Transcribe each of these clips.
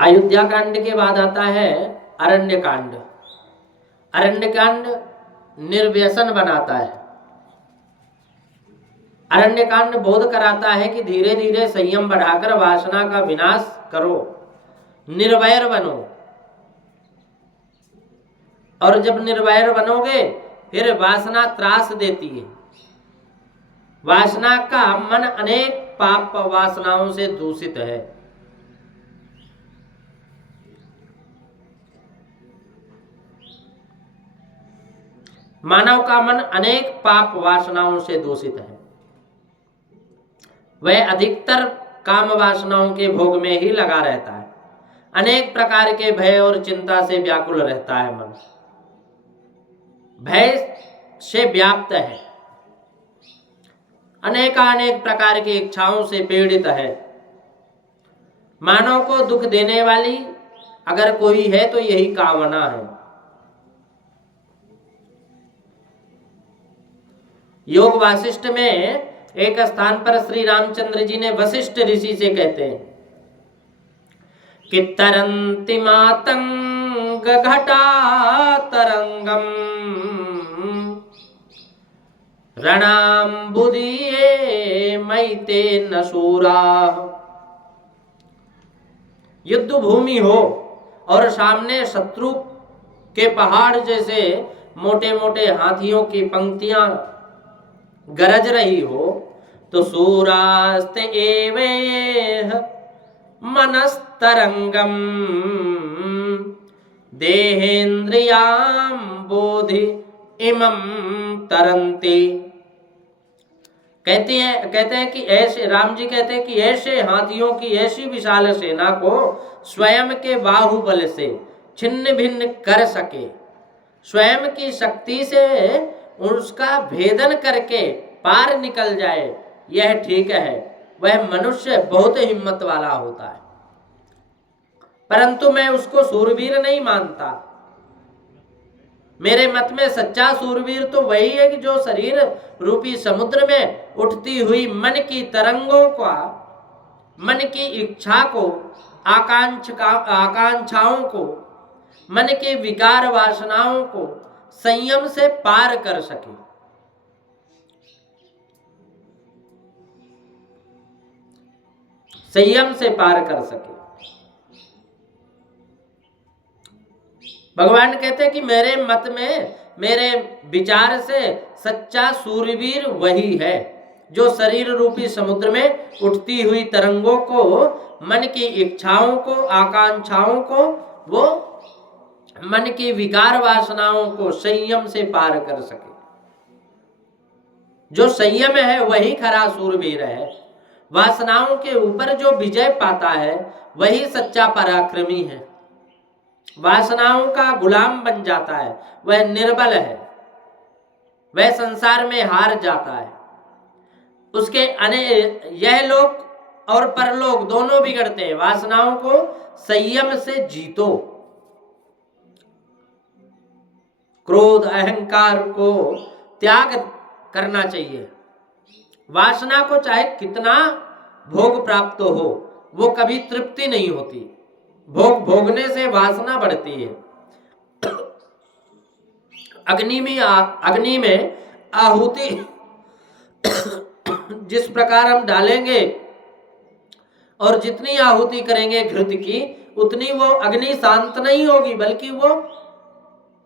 अयोध्या कांड के बाद आता है अरण्य कांड। अरण्य कांड निर्व्यसन बनाता है। अरण्य कांड बोध कराता है कि धीरे धीरे संयम बढ़ाकर वासना का विनाश करो, निर्वैर बनो। और जब निर्वैर बनोगे फिर वासना त्रास देती है। वासना का मन अनेक पाप वासनाओं से दूषित है। मानव का मन अनेक पाप वासनाओं से दूषित है। वह अधिकतर काम वासनाओं के भोग में ही लगा रहता है। अनेक प्रकार के भय और चिंता से व्याकुल रहता है। मन भय से व्याप्त है, अनेकानेक प्रकार की इच्छाओं से पीड़ित है। मानव को दुख देने वाली अगर कोई है तो यही कामना है। योग वासिष्ठ में एक स्थान पर श्री रामचंद्र जी ने वशिष्ठ ऋषि से कहते हैं कि तरंति मातंग घटा तरंगम रणाम्बुदीये मैते न शूरा। युद्ध भूमि हो और सामने शत्रु के पहाड़ जैसे मोटे मोटे हाथियों की पंक्तियां गरज रही हो तो सूरास्त एवेह मनस्तरंगम देहेन्द्रियां बोधि इमं तरंती। कहते हैं कि ऐसे राम जी कहते हैं कि ऐसे हाथियों की ऐसी विशाल सेना को स्वयं के बाहुबल से छिन्न भिन्न कर सके, स्वयं की शक्ति से उसका भेदन करके पार निकल जाए, यह ठीक है। वह मनुष्य बहुत हिम्मत वाला होता है, परंतु मैं उसको सूरवीर नहीं मानता। मेरे मत में सच्चा सूरवीर तो वही है कि जो शरीर रूपी समुद्र में उठती हुई मन की तरंगों का, मन की इच्छा को, आकांक्षाओं को, मन के विकार वासनाओं को संयम से पार कर सके। संयम से पार कर सके। भगवान कहते हैं कि मेरे मत में, मेरे विचार से सच्चा सूरवीर वही है जो शरीर रूपी समुद्र में उठती हुई तरंगों को, मन की इच्छाओं को, आकांक्षाओं को, वो मन की विकार वासनाओं को संयम से पार कर सके। जो संयम है वही खरा सूरवीर है। वासनाओं के ऊपर जो विजय पाता है वही सच्चा पराक्रमी है। वासनाओं का गुलाम बन जाता है वह निर्बल है, वह संसार में हार जाता है। उसके यह लोक और परलोक दोनों बिगड़ते हैं। वासनाओं को संयम से जीतो। क्रोध अहंकार को त्याग करना चाहिए। वासना को चाहे कितना भोग प्राप्त हो, वो कभी तृप्ति नहीं होती। भोग भोगने से वासना बढ़ती है। अग्नि में आहुति जिस प्रकार हम डालेंगे और जितनी आहुति करेंगे घृत की, उतनी वो अग्नि शांत नहीं होगी, बल्कि वो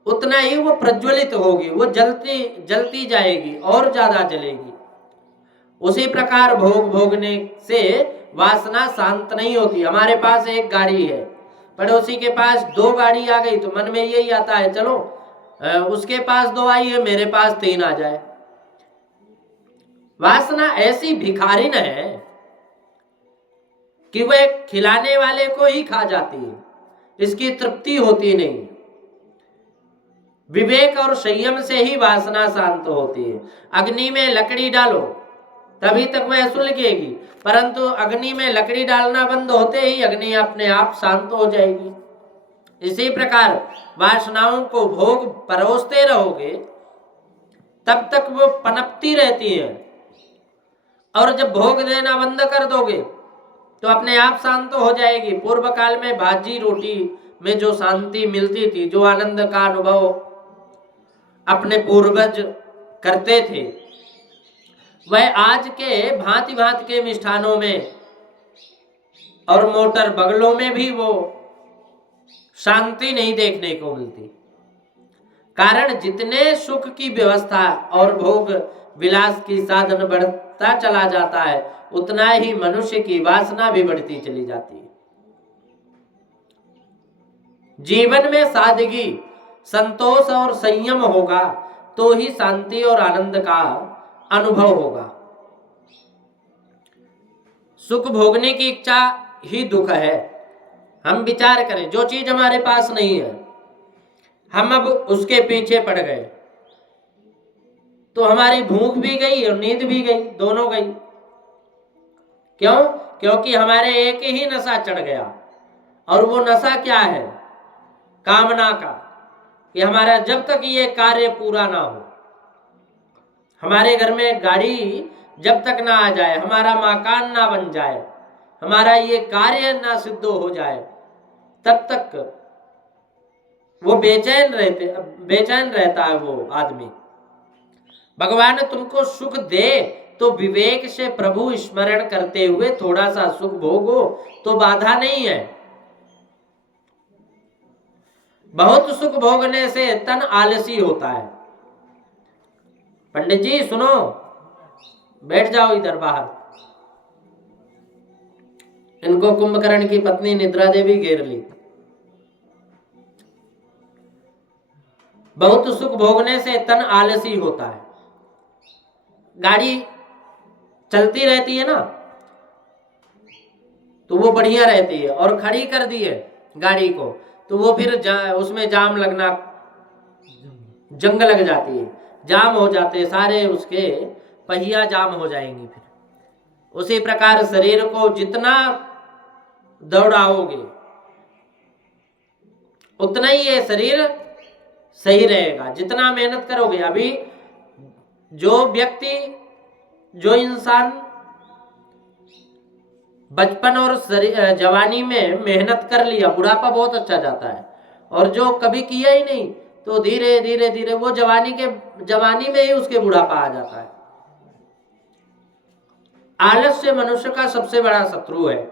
उतना ही वो प्रज्वलित होगी, वो जलती जाएगी और ज्यादा जलेगी। उसी प्रकार भोग भोगने से वासना शांत नहीं होती। हमारे पास एक गाड़ी है, पड़ोसी के पास 2 गाड़ी आ गई तो मन में यही आता है चलो उसके पास 2 आई है, मेरे पास 3 आ जाए। वासना ऐसी भिखारिन है कि वह खिलाने वाले को ही खा जाती है, इसकी तृप्ति होती नहीं। विवेक और संयम से ही वासना शांत होती है। अग्नि में लकड़ी डालो तभी तक वह सुलगेगी, परंतु अग्नि में लकड़ी डालना बंद होते ही अग्नि अपने आप शांत हो जाएगी। इसी प्रकार वासनाओं को भोग परोसते रहोगे तब तक वो पनपती रहती है, और जब भोग देना बंद कर दोगे तो अपने आप शांत हो जाएगी। पूर्व काल में भाजी रोटी में जो शांति मिलती थी, जो आनंद का अनुभव अपने पूर्वज करते थे, वह आज के भांति भांति के मिष्ठानों में और मोटर बगलों में भी वो शांति नहीं देखने को मिलती। कारण जितने सुख की व्यवस्था और भोग विलास की साधन बढ़ता चला जाता है, उतना ही मनुष्य की वासना भी बढ़ती चली जाती है। जीवन में सादगी, संतोष और संयम होगा तो ही शांति और आनंद का अनुभव होगा। सुख भोगने की इच्छा ही दुख है। हम विचार करें, जो चीज हमारे पास नहीं है, हम अब उसके पीछे पड़ गए तो हमारी भूख भी गई और नींद भी गई, दोनों गई। क्यों? क्योंकि हमारे एक ही नशा चढ़ गया, और वो नशा क्या है? कामना का, कि हमारा जब तक ये कार्य पूरा ना हो, हमारे घर में गाड़ी जब तक ना आ जाए, हमारा मकान ना बन जाए, हमारा ये कार्य ना सिद्ध हो जाए, तब तक वो बेचैन रहता है वो आदमी। भगवान तुमको सुख दे तो विवेक से प्रभु स्मरण करते हुए थोड़ा सा सुख भोगो तो बाधा नहीं है। बहुत सुख भोगने से तन आलसी होता है। पंडित जी सुनो, बैठ जाओ इधर बाहर। इनको कुंभकर्ण की पत्नी निद्रा देवी घेर ली। बहुत सुख भोगने से तन आलसी होता है। गाड़ी चलती रहती है ना, तो वो बढ़िया रहती है, और खड़ी कर दी है गाड़ी को तो वो फिर उसमें जाम लगना, जंग लग जाती है, जाम हो जाते हैं, सारे उसके पहिया जाम हो जाएंगी। फिर उसी प्रकार शरीर को जितना दौड़ाओगे उतना ही ये शरीर सही रहेगा, जितना मेहनत करोगे। अभी जो व्यक्ति, जो इंसान बचपन और जवानी में मेहनत कर लिया, बुढ़ापा बहुत अच्छा जाता है। और जो कभी किया ही नहीं, तो धीरे धीरे धीरे वो जवानी में ही उसके बुढ़ापा आ जाता है। आलस्य मनुष्य का सबसे बड़ा शत्रु है।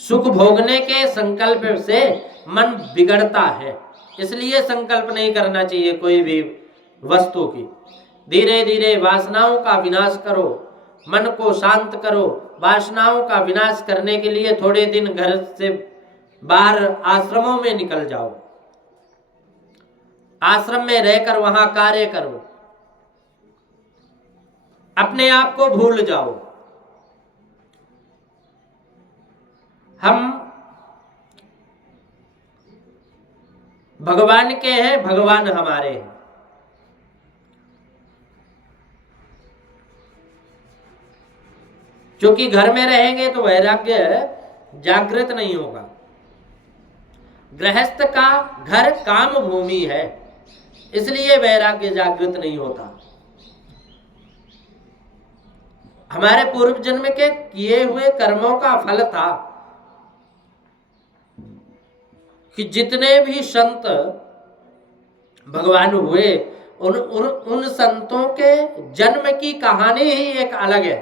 सुख भोगने के संकल्प से मन बिगड़ता है, इसलिए संकल्प नहीं करना चाहिए कोई भी वस्तु की। धीरे धीरे वासनाओं का विनाश करो, मन को शांत करो। वासनाओं का विनाश करने के लिए थोड़े दिन घर से बाहर आश्रमों में निकल जाओ, आश्रम में रहकर वहां कार्य करो, अपने आप को भूल जाओ। हम भगवान के हैं, भगवान हमारे हैं। क्योंकि घर में रहेंगे तो वैराग्य जागृत नहीं होगा। गृहस्थ का घर काम भूमि है, इसलिए वैराग्य जागृत नहीं होता। हमारे पूर्व जन्म के किए हुए कर्मों का फल था कि जितने भी संत भगवान हुए, उन संतों के जन्म की कहानी ही एक अलग है।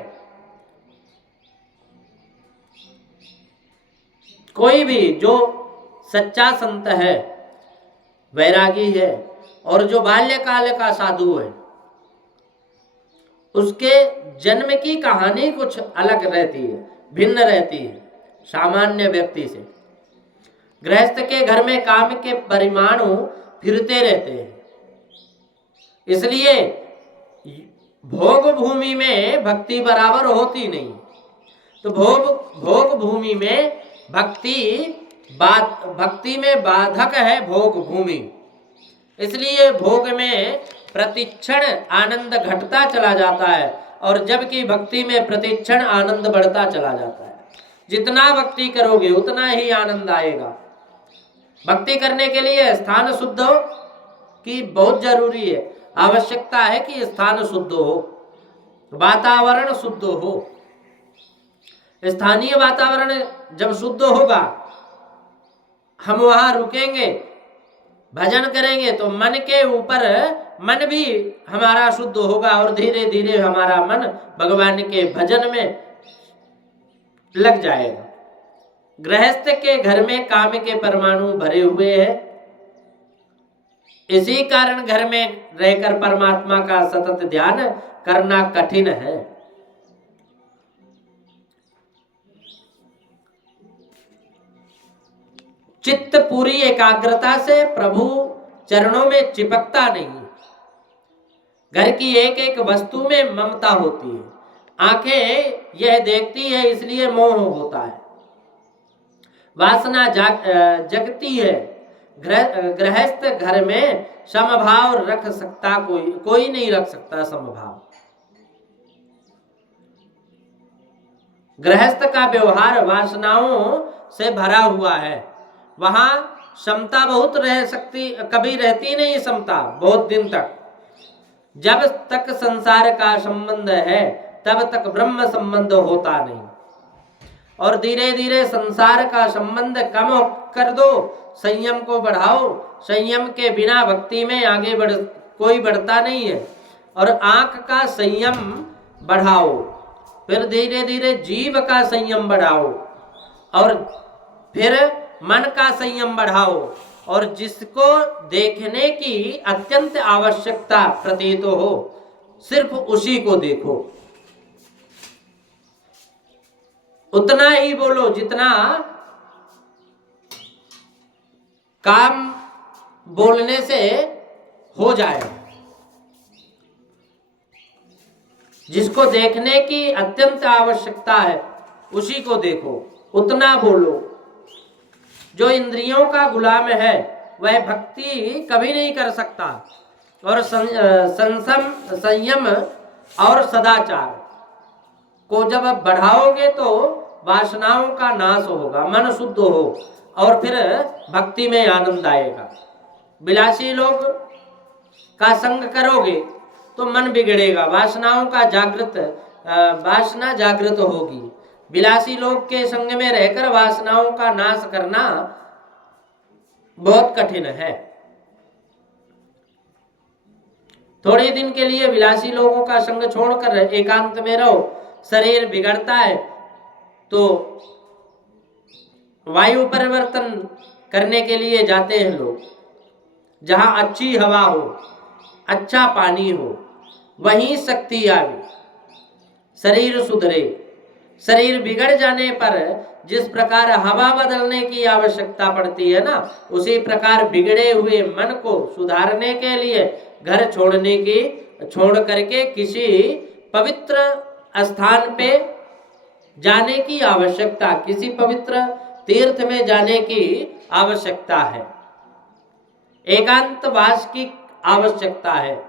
कोई भी जो सच्चा संत है, वैरागी है, और जो बाल्यकाल का साधु है, उसके जन्म की कहानी कुछ अलग रहती है, भिन्न रहती है सामान्य व्यक्ति से। गृहस्थ के घर में काम के परिमाणु फिरते रहते हैं, इसलिए भोग भूमि में भक्ति बराबर होती नहीं। तो भोग भूमि में भक्ति में बाधक है भोग भूमि, इसलिए भोग में प्रतिक्षण आनंद घटता चला जाता है, और जबकि भक्ति में प्रतिक्षण आनंद बढ़ता चला जाता है। जितना भक्ति करोगे उतना ही आनंद आएगा। भक्ति करने के लिए स्थान शुद्ध की बहुत जरूरी है। आवश्यकता है कि स्थान शुद्ध हो, वातावरण शुद्ध हो। स्थानीय वातावरण जब शुद्ध होगा, हम वहां रुकेंगे, भजन करेंगे, तो मन के ऊपर मन भी हमारा शुद्ध होगा और धीरे धीरे हमारा मन भगवान के भजन में लग जाएगा। गृहस्थ के घर में काम के परमाणु भरे हुए हैं, इसी कारण घर में रहकर परमात्मा का सतत ध्यान करना कठिन है। चित्त पूरी एकाग्रता से प्रभु चरणों में चिपकता नहीं। घर की एक एक वस्तु में ममता होती है, आंखें यह देखती है इसलिए मोह होता है, वासना जगती है। गृहस्थ घर में समभाव रख सकता कोई नहीं रख सकता समभाव। गृहस्थ का व्यवहार वासनाओं से भरा हुआ है, वहां समता बहुत रह सकती, कभी रहती नहीं समता बहुत दिन तक। जब तक संसार का संबंध है तब तक ब्रह्म संबंध होता नहीं, और धीरे धीरे संसार का संबंध कम कर दो, संयम को बढ़ाओ। संयम के बिना भक्ति में आगे कोई बढ़ता नहीं है। और आंख का संयम बढ़ाओ, फिर धीरे धीरे जीव का संयम बढ़ाओ, और फिर मन का संयम बढ़ाओ, और जिसको देखने की अत्यंत आवश्यकता प्रतीत हो सिर्फ उसी को देखो। उतना ही बोलो जितना काम बोलने से हो जाए। जिसको देखने की अत्यंत आवश्यकता है उसी को देखो, उतना बोलो। जो इंद्रियों का गुलाम है वह भक्ति कभी नहीं कर सकता। और संयम और सदाचार को जब बढ़ाओगे तो वासनाओं का नाश होगा, मन शुद्ध हो, और फिर भक्ति में आनंद आएगा। विलासी लोग का संग करोगे तो मन बिगड़ेगा, वासनाओं का वासना जागृत होगी। विलासी लोग के संग में रहकर वासनाओं का नाश करना बहुत कठिन है। थोड़े दिन के लिए विलासी लोगों का संग छोड़कर एकांत में रहो। शरीर बिगड़ता है तो वायु परिवर्तन करने के लिए जाते हैं लोग। जहां अच्छी हवा हो, अच्छा पानी हो, वहीं शक्ति आवे, शरीर सुधरे। शरीर बिगड़ जाने पर जिस प्रकार हवा बदलने की आवश्यकता पड़ती है ना, उसी प्रकार बिगड़े हुए मन को सुधारने के लिए घर छोड़ करके किसी पवित्र स्थान पे जाने की आवश्यकता, किसी पवित्र तीर्थ में जाने की आवश्यकता है। एकांतवास की आवश्यकता है।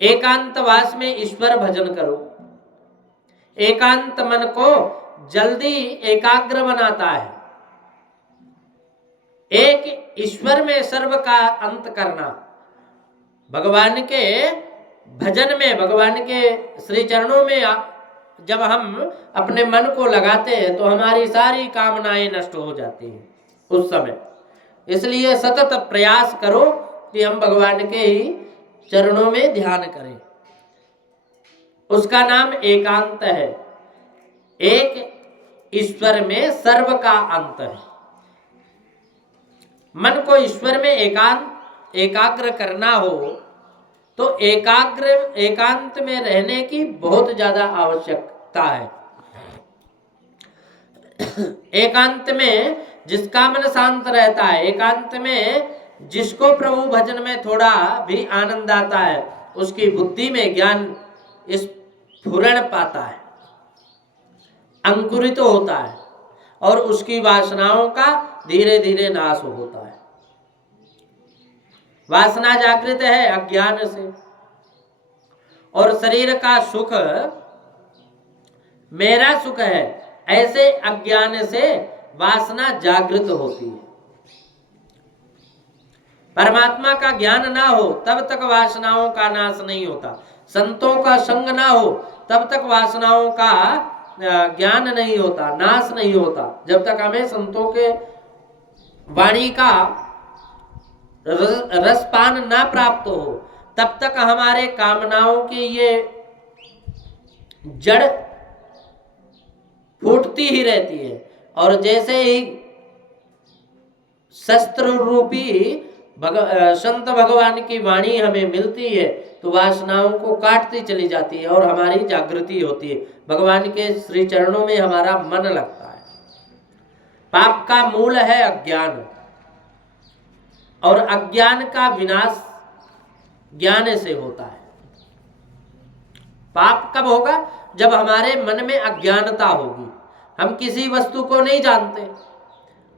एकांतवास में ईश्वर भजन करो। एकांत मन को जल्दी एकाग्र बनाता है। एक ईश्वर में सर्व का अंत करना। भगवान के भजन में, भगवान के श्री चरणों में जब हम अपने मन को लगाते हैं तो हमारी सारी कामनाएं नष्ट हो जाती हैं उस समय। इसलिए सतत प्रयास करो कि हम भगवान के ही चरणों में ध्यान करें। उसका नाम एकांत है। एक ईश्वर में सर्व का अंत है। मन को ईश्वर में एकाग्र करना हो तो एकांत में रहने की बहुत ज्यादा आवश्यकता है। एकांत में जिसका मन शांत रहता है, एकांत में जिसको प्रभु भजन में थोड़ा भी आनंद आता है, उसकी बुद्धि में ज्ञान स्फुरण पाता है, अंकुरित होता है, और उसकी वासनाओं का धीरे धीरे नाश होता है। वासना जागृत है अज्ञान से, और शरीर का सुख मेरा सुख है, ऐसे अज्ञान से वासना जागृत होती है। परमात्मा का ज्ञान ना हो तब तक वासनाओं का नाश नहीं होता। संतों का संग ना हो तब तक वासनाओं का ज्ञान नहीं होता, नाश नहीं होता। जब तक हमें संतों के वाणी का रसपान ना प्राप्त हो तब तक हमारे कामनाओं की ये जड़ फूटती ही रहती है। और जैसे ही शस्त्र रूपी संत भगवान की वाणी हमें मिलती है तो वासनाओं को काटती चली जाती है और हमारी जागृति होती है, भगवान के श्री चरणों में हमारा मन लगता है। पाप का मूल है अज्ञान, और अज्ञान का विनाश ज्ञान से होता है। पाप कब होगा? जब हमारे मन में अज्ञानता होगी, हम किसी वस्तु को नहीं जानते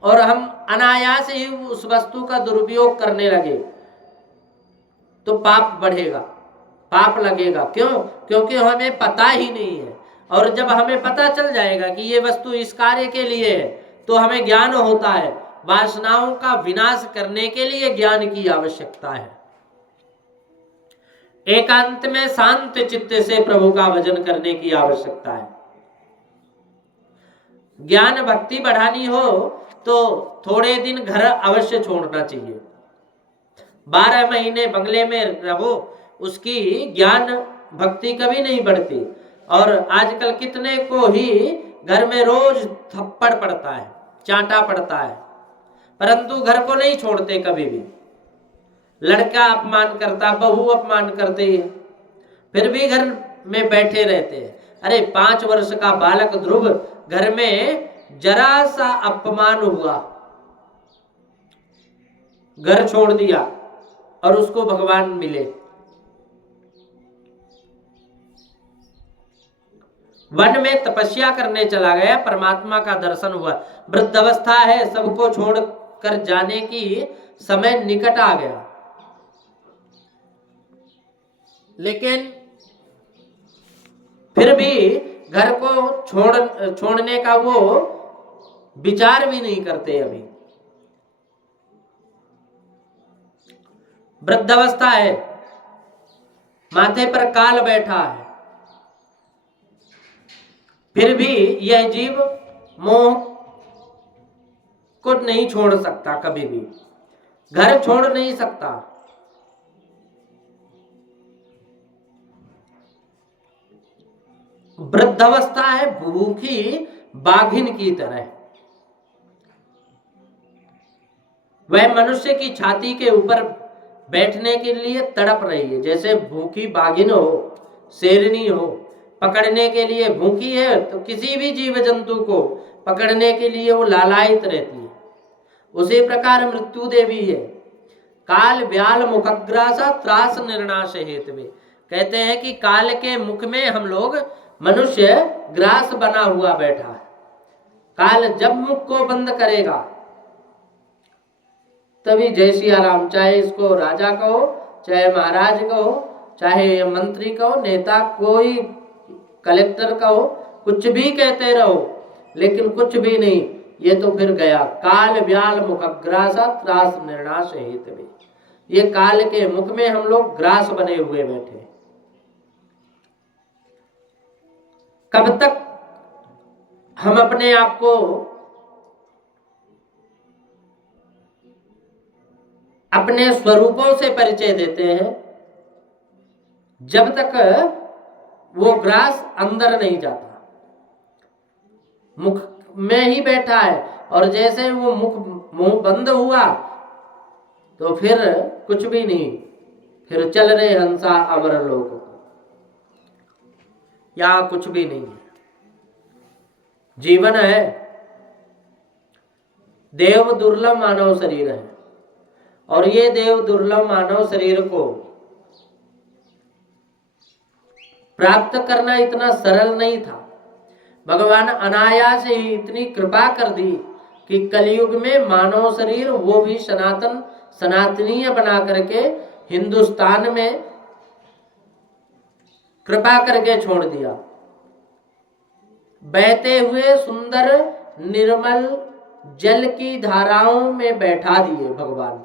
और हम अनायास ही उस वस्तु का दुरुपयोग करने लगे तो पाप बढ़ेगा, पाप लगेगा। क्यों? क्योंकि हमें पता ही नहीं है। और जब हमें पता चल जाएगा कि ये वस्तु इस कार्य के लिए है तो हमें ज्ञान होता है। वासनाओं का विनाश करने के लिए ज्ञान की आवश्यकता है। एकांत में शांत चित्त से प्रभु का भजन करने की आवश्यकता है। ज्ञान भक्ति बढ़ानी हो तो थोड़े दिन घर अवश्य छोड़ना चाहिए। 12 महीने बंगले में रहो, उसकी ज्ञान भक्ति कभी नहीं बढ़ती। और आजकल कितने को ही घर में रोज थप्पड़ पड़ता है, चांटा पड़ता है, परंतु घर को नहीं छोड़ते कभी भी। लड़का अपमान करता, बहू अपमान करती है, फिर भी घर में बैठे रहते हैं। अरे 5 वर्ष का बालक ध्रुव घर में जरा सा अपमान हुआ, घर छोड़ दिया और उसको भगवान मिले। वन में तपस्या करने चला गया, परमात्मा का दर्शन हुआ। वृद्धावस्था है, सबको छोड़ कर जाने की समय निकट आ गया, लेकिन फिर भी घर को छोड़ने का वो विचार भी नहीं करते। अभी वृद्धावस्था है, माथे पर काल बैठा है, फिर भी यह जीव मोह को नहीं छोड़ सकता, कभी भी घर छोड़ नहीं सकता। वृद्धावस्था है, भूखी बाघिन की तरह। वह मनुष्य की छाती के ऊपर बैठने के लिए तड़प रही है, जैसे भूखी बाघिन हो, शेरनी हो, पकड़ने के लिए भूखी है तो किसी भी जीव जंतु को पकड़ने के लिए वो लालायित रहती है। उसी प्रकार मृत्यु देवी है। काल व्याल मुखग्रासा त्रास निर्णाश हेतवे। कहते हैं कि काल के मुख में हम लोग मनुष्य ग्रास बना हुआ बैठा है। काल जब मुख को बंद करेगा तभी जय सिया राम, चाहे इसको राजा कहो, चाहे महाराज कहो, चाहे मंत्री कहो, नेता, कोई कलेक्टर कहो, कुछ भी कहते रहो, लेकिन कुछ भी नहीं, ये तो फिर गया। काल व्याल मुखग्रासा त्रास निर्णाश हेतवे। ये काल के मुख में हम लोग ग्रास बने हुए बैठे। कब तक हम अपने आप को अपने स्वरूपों से परिचय देते हैं? जब तक वो ग्रास अंदर नहीं जाता, मुख में ही बैठा है, और जैसे वो मुंह बंद हुआ तो फिर कुछ भी नहीं, फिर चल रहे हंसा अमर लोग, या कुछ भी नहीं है। जीवन है, देव दुर्लभ मानव शरीर है, और ये देव दुर्लभ मानव शरीर को प्राप्त करना इतना सरल नहीं था। भगवान अनायास ही इतनी कृपा कर दी कि कलयुग में मानव शरीर, वो भी सनातनीय बना करके हिंदुस्तान में कृपा करके छोड़ दिया। बहते हुए सुंदर निर्मल जल की धाराओं में बैठा दिए भगवान।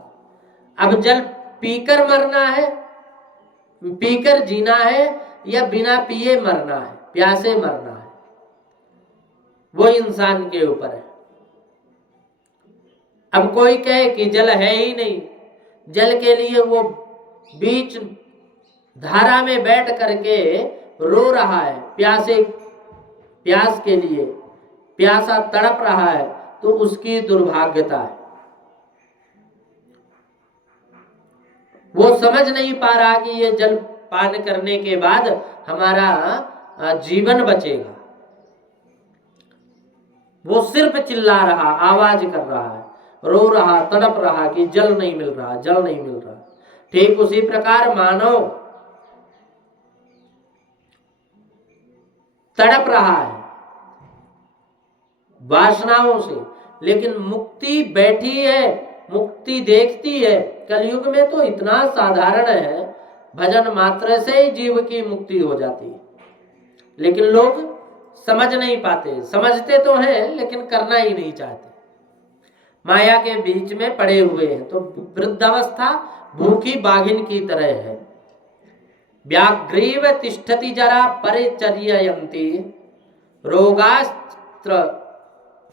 अब जल पीकर मरना है, पीकर जीना है, या बिना पिए मरना है, प्यासे मरना है, वो इंसान के ऊपर है। अब कोई कहे कि जल है ही नहीं, जल के लिए वो बीच धारा में बैठ करके रो रहा है, प्यास के लिए प्यासा तड़प रहा है, तो उसकी दुर्भाग्यता है। वो समझ नहीं पा रहा कि ये जल पान करने के बाद हमारा जीवन बचेगा। वो सिर्फ चिल्ला रहा, आवाज कर रहा है, रो रहा, तड़प रहा कि जल नहीं मिल रहा, जल नहीं मिल रहा। ठीक उसी प्रकार मानव तड़प रहा है वासनाओं से, लेकिन मुक्ति बैठी है, मुक्ति देखती है। कलयुग में तो इतना साधारण है, भजन मात्र से ही जीव की मुक्ति हो जाती है, लेकिन लोग समझ नहीं पाते। समझते तो हैं लेकिन करना ही नहीं चाहते, माया के बीच में पड़े हुए हैं। तो वृद्धावस्था भूखी बाघिन की तरह है। व्याघ्रीव तिष्ठति जरा परिचर्ययन्ति रोगास्त्र